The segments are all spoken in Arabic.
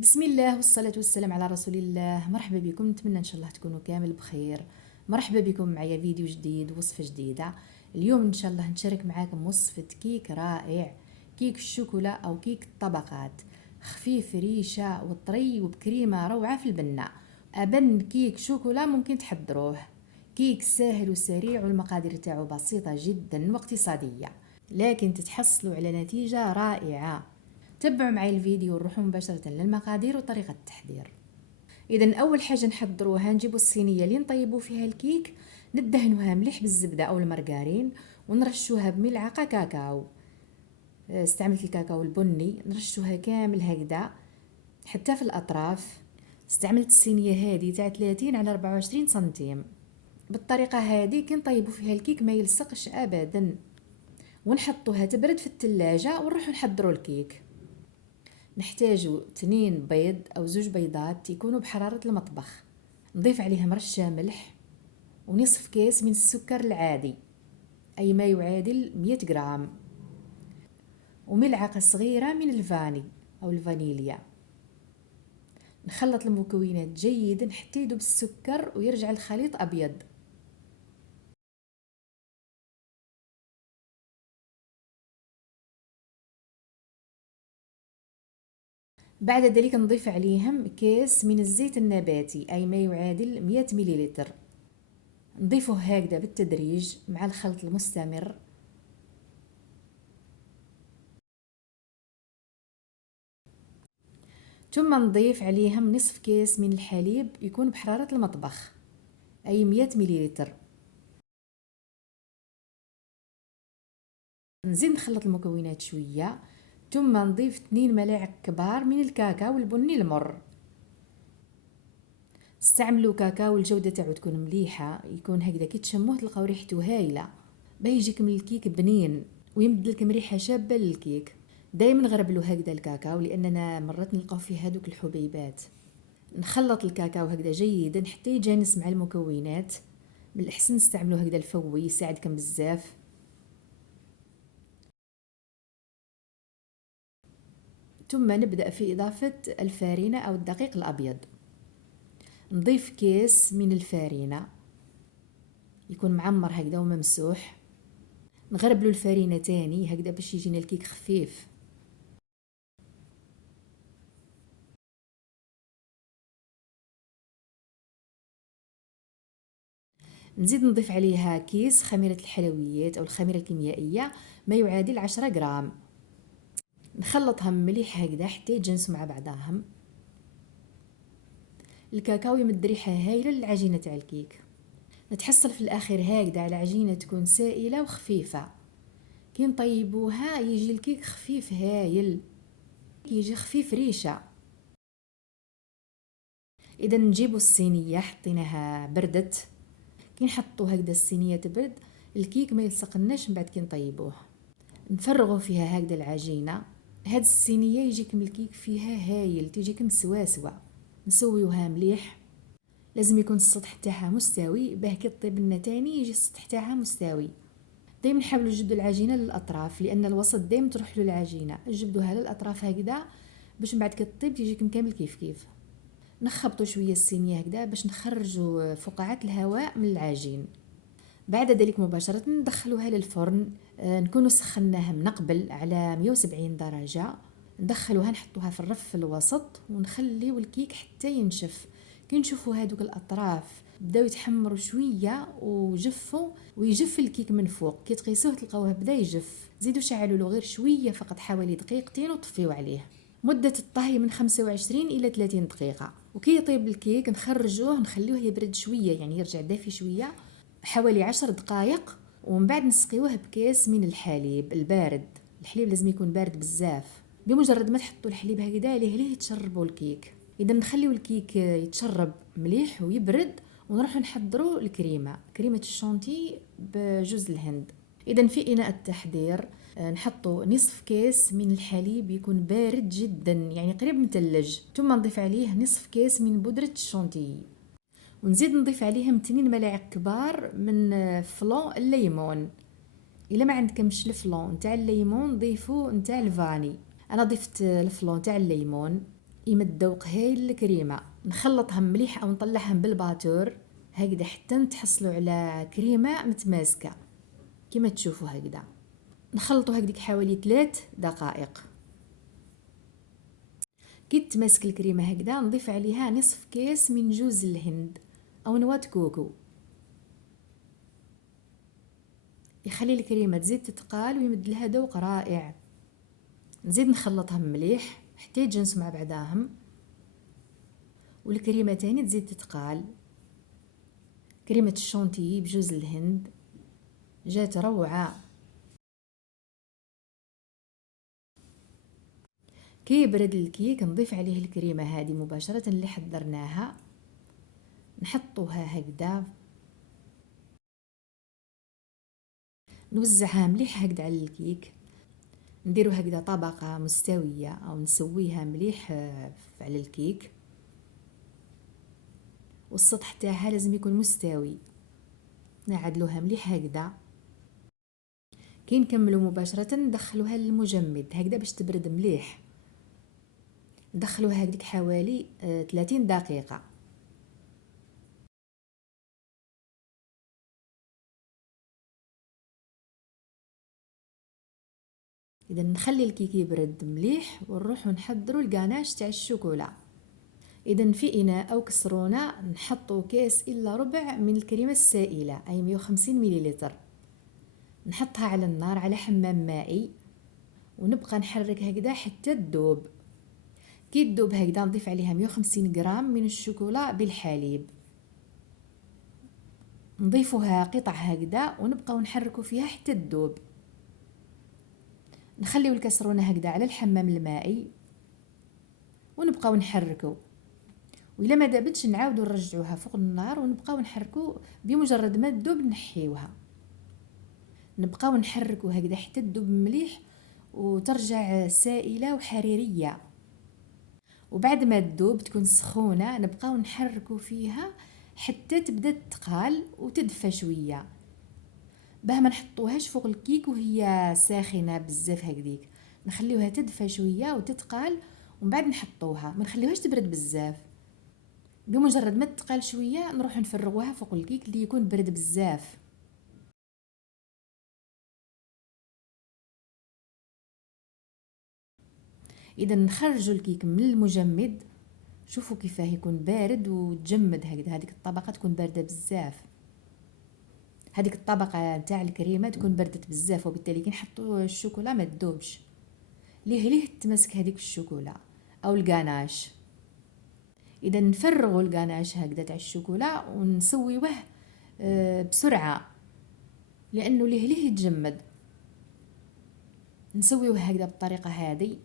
بسم الله والصلاة والسلام على رسول الله. مرحبا بكم، نتمنى ان شاء الله تكونوا كامل بخير. مرحبا بكم معايا فيديو جديد، وصفة جديدة. اليوم ان شاء الله نشارك معاكم وصفة كيك رائع، كيك الشوكولا او كيك الطبقات، خفيف ريشة وطري وبكريمة روعة في البنة. ابن كيك شوكولا ممكن تحضروه، كيك ساهل وسريع والمقادير تاعو بسيطة جدا واقتصادية، لكن تتحصلوا على نتيجة رائعة. تبعوا معي الفيديو ونروحوا مباشرة للمقادير وطريقة التحضير. إذا أول حاجة نحضروها، نجيبوا الصينية اللي نطيبوا فيها الكيك، ندهنوها مليح بالزبدة أو المرغرين ونرشوها بملعقة كاكاو. استعملت الكاكاو البني، نرشوها كامل هكذا حتى في الأطراف. استعملت الصينية هذه تاع 30 على 24 سنتيم. بالطريقة هذه كي نطيبوا فيها الكيك ما يلصقش أبدا. ونحطوها تبرد في الثلاجة ونروحوا نحضروا الكيك. نحتاجو 2 بيض أو 2 بيضات يكونوا بحرارة المطبخ، نضيف عليهم رشة ملح ونصف كيس من السكر العادي أي ما يعادل 100 غرام، وملعقة صغيرة من الفاني أو الفانيليا. نخلط المكونات جيدا حتى يذوب السكر ويرجع الخليط أبيض. بعد ذلك نضيف عليهم كيس من الزيت النباتي أي ما يعادل 100 مليلتر. نضيفه هكذا بالتدريج مع الخلط المستمر. ثم نضيف عليهم نصف كيس من الحليب يكون بحرارة المطبخ أي 100 مليلتر. نزيد نخلط المكونات شوية، ثم نضيف 2 ملاعق كبار من الكاكاو البني المر. استعملوا كاكاو الجودة تاعو تكون مليحة، يكون هكذا كي تشموه تلقاو ريحته هايلة، باه يجيكم الكيك بنين ويمد لكم ريحة شابة للكيك. دايما غربلوا هكذا الكاكاو لأننا مرات نلقاو فيه هذوك الحبيبات. نخلط الكاكاو هكذا جيدا حتى يتجانس مع المكونات. من الأحسن نستعملوا هكذا الفوي، يساعدكم بزاف. ثم نبدأ في إضافة الفارينة أو الدقيق الأبيض. نضيف كيس من الفارينة يكون معمر هكذا وممسوح. نغربلو الفارينة تاني هكذا باش يجينا الكيك خفيف. نزيد نضيف عليها كيس خميرة الحلويات أو الخميرة الكيميائية ما يعادل 10 غرام. نخلطهم مليح هكذا حتى يتجانسوا مع بعضهم. الكاكاو يمد ريحة هايلة للعجينة تاع الكيك. نتحصل في الأخير هكذا على عجينة تكون سائلة وخفيفة. كي نطيبوها يجي الكيك خفيف هايل، يجي خفيف ريشة. إذا نجيبو الصينية حطيناها بردت، كي نحطو هكذا الصينية تبرد الكيك ما يلصقناش من بعد كي نطيبوه. نفرغو فيها هكذا العجينة. هاد الصينية يجيكم الكيك فيها هايل، تيجيكم سواسوة. نسويوها مليح، لازم يكون السطح تاعها مستوي باه كي طيب لنا تاني يجي السطح تاعها مستوي. دايما نحاولوا نجبدوا العجينه للاطراف لان الوسط دايما تروح له العجينه، جبدوها للاطراف هكذا باش من بعد كي طيب تيجيكم كامل كيف كيف. نخبطوا شويه الصينيه هكذا باش نخرجوا فقاعات الهواء من العجين. بعد ذلك مباشره ندخلوها للفرن. نكونوا سخناها من قبل على 170 درجه. ندخلوها نحطوها في الرف في الوسط ونخليو الكيك حتى ينشف. كي نشوفوا هذوك الاطراف بداو يتحمروا شويه وجفوا ويجف الكيك من فوق، كي تقيسوه تلقاوه بدا يجف، زيدوا شعلوا له غير شويه فقط حوالي دقيقتين وطفيوا عليه. مده الطهي من 25 الى 30 دقيقه. وكي يطيب الكيك نخرجوه نخليوه يبرد شويه، يعني يرجع دافي شويه حوالي 10 دقائق. ومن بعد نسقيوه بكيس من الحليب البارد. الحليب لازم يكون بارد بزاف. بمجرد ما تحطوا الحليب هكذا ليه تشربوا الكيك. اذا نخليو الكيك يتشرب مليح ويبرد ونروح نحضروا الكريمه، كريمه الشونتي بجوز الهند. اذا في اناء التحضير نحطوا نصف كيس من الحليب يكون بارد جدا يعني قريب مثلج، ثم نضيف عليه نصف كيس من بودره الشونتي، ونزيد نضيف عليهم 2 ملاعق كبار من فلون الليمون. الا ما عندكمش الفلون نتاع الليمون ضيفوا نتاع الفاني. انا ضفت الفلون تاع الليمون. يمد الذوق هايل الكريمه. نخلطها مليح او نطلعها بالباتور هكذا حتى نتحصلوا على كريمه متماسكه كما تشوفوا هكذا. نخلطوا هكذا حوالي 3 دقائق. كي تماسك الكريمه هكذا نضيف عليها نصف كاس من جوز الهند او نواة كوكو، يخلي الكريمه تزيد تتقال ويمد لها ذوق رائع. نزيد نخلطهم مليح حتى يتجانسوا مع بعضاهم، والكريمه تاني تزيد تتقال. كريمه الشونتيي بجوز الهند جات روعه. كي يبرد الكيك نضيف عليه الكريمه هذه مباشره اللي حضرناها، نحطوها هكذا، نوزعها مليح هكذا على الكيك، نديرو هكذا طبقه مستويه او نسويها مليح على الكيك، والسطح تاعها لازم يكون مستوي. نعدلوها مليح هكذا. كي نكملو مباشره ندخلوها للمجمد هكذا باش تبرد مليح. ندخلوها هكذا حوالي 30 دقيقه. اذا نخلي الكيك يبرد مليح ونروحو نحضروا الكاناش تاع الشوكولا. اذا في اناء او كسرونه نحطوا كاس الا ربع من الكريمه السائله اي 150 مليلتر، نحطها على النار على حمام مائي ونبقى نحرك هكذا حتى تذوب. كي تذوب هكذا نضيف عليها 150 غرام من الشوكولا بالحليب، نضيفوها قطع هكذا ونبقى نحركوا فيها حتى تذوب. نخليو الكسرونه هكذا على الحمام المائي ونبقى نحركوا، وإلا ما دابتش نعاودوا نرجعوها فوق النار ونبقاو نحركوا. بمجرد ما تذوب نحيوها، نبقاو نحركوا هكذا حتى تذوب مليح وترجع سائله وحريريه. وبعد ما تذوب تكون سخونه نبقاو نحركوا فيها حتى تبدا تتقال وتدفى شويه، باه ما نحطوهاش فوق الكيك وهي ساخنه بزاف هكذيك. نخليوها تدفى شويه وتتقال ومن بعد نحطوها، ما نخليوهاش تبرد بزاف. بمجرد ما تقال شويه نروح نفرغوها فوق الكيك اللي يكون برد بزاف. اذا نخرجوا الكيك من المجمد، شوفوا كيفاه يكون بارد وتجمد هكذا، هذيك الطبقه تكون بارده بزاف، هذيك الطبقه نتاع الكريمه تكون بردت بزاف، وبالتالي كي نحطوا الشوكولا ما تذوبش. ليه تمسك هذيك الشوكولا او الغاناش. اذا نفرغوا الغاناش هكذا تاع الشوكولا ونسويوه بسرعه لانه ليه يتجمد. نسويوه هكذا بالطريقه هذه.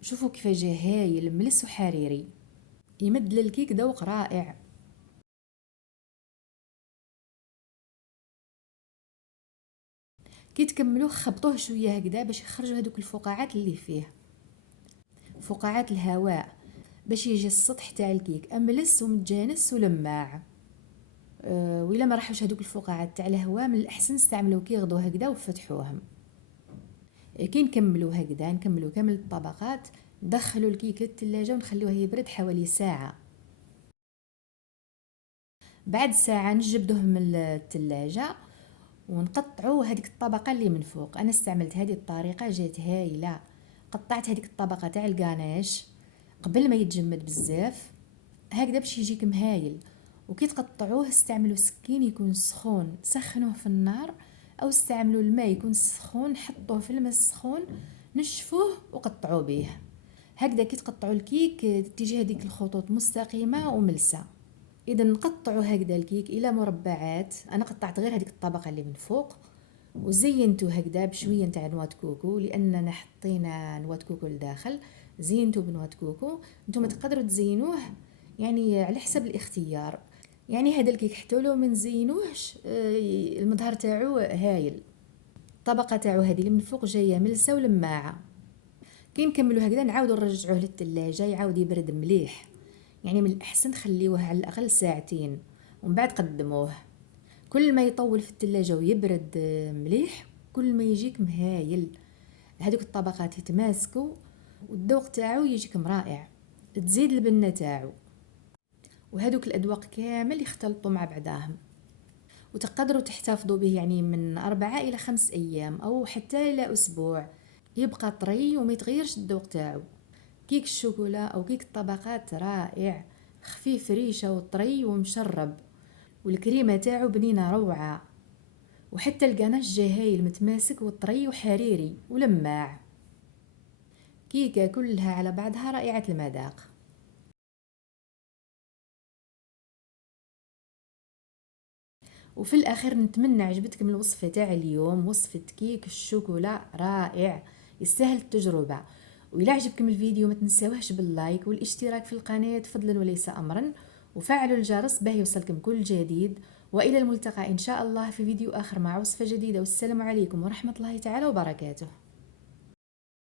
شوفوا كيف جا هايل ملس وحريري، يمد للكيك ذوق رائع. كي تكملوه خبطوه شويه هكذا باش يخرجوا هذوك الفقاعات اللي فيه، فقاعات الهواء، باش يجي السطح تاع الكيك املس ومتجانس ولماع. وإلا ما راحوش هذوك الفقاعات تاع الهواء من الاحسن استعملوا كيغدو هكذا وفتحوهم. كي نكملوا هكذا نكملوا كامل الطبقات، ندخلوا الكيك للثلاجه ونخليوه يبرد حوالي ساعه. بعد ساعه نجبدوه من الثلاجه ونقطعوا هذيك الطبقه اللي من فوق. انا استعملت هذه الطريقه جات هايله. قطعت هذيك الطبقه تاع الغاناش قبل ما يتجمد بزاف هكذا باش يجيك مهايل. وكي تقطعوه استعملوا سكين يكون سخون، سخنوه في النار او استعملوا الماء يكون سخون، حطوه في الماء السخون نشفوه وقطعوا به هكذا. كي تقطعوا الكيك تيجي هذيك الخطوط مستقيمه وملسه. اذا نقطعوا هكذا الكيك الى مربعات. انا قطعت غير هذيك الطبقه اللي من فوق وزينته هكذا بشويه نتاع نواه كوكو لاننا حطينا نواه كوكو لداخل. زينته بنواه كوكو. نتوما تقدروا تزينوه يعني على حسب الاختيار. يعني هذا الكيك حتى لو ما نزينوهش المظهر تاعو هايل. الطبقه تاعو هذه اللي من فوق جايه ملسه ولماعه. كي نكملوا هكذا نعاودوا نرجعوه للثلاجه يعاود يبرد مليح. يعني من الأحسن خليوه على الأقل ساعتين ومن بعد قدموه. كل ما يطول في الثلاجة ويبرد مليح كل ما يجيك مهايل. هذوك الطبقات يتماسكوا والذوق تاعو يجيك رائع. تزيد البنة تاعو، وهذوك الأذواق كامل يختلطوا مع بعضاهم، وتقدروا تحتفظوا به يعني من 4 إلى 5 أيام أو حتى إلى أسبوع، يبقى طري وما يتغيرش الذوق تاعو. كيك الشوكولا أو كيك الطبقات رائع، خفيف ريشة وطري ومشرب، والكريمة تاعو بنينة روعة، وحتى القناش جاي هايل متماسك وطري وحريري ولماع. كيكة كلها على بعضها رائعة المذاق. وفي الاخير نتمنى عجبتكم الوصفة تاع اليوم، وصفة كيك الشوكولا رائع يستاهل التجربة. وإلا عجبكم الفيديو ما تنساوهش باللايك والاشتراك في القناة فضلا وليس امرا، وفعلوا الجرس باه يوصلكم كل جديد. والى الملتقى ان شاء الله في فيديو اخر مع وصفة جديدة، والسلام عليكم ورحمة الله تعالى وبركاته.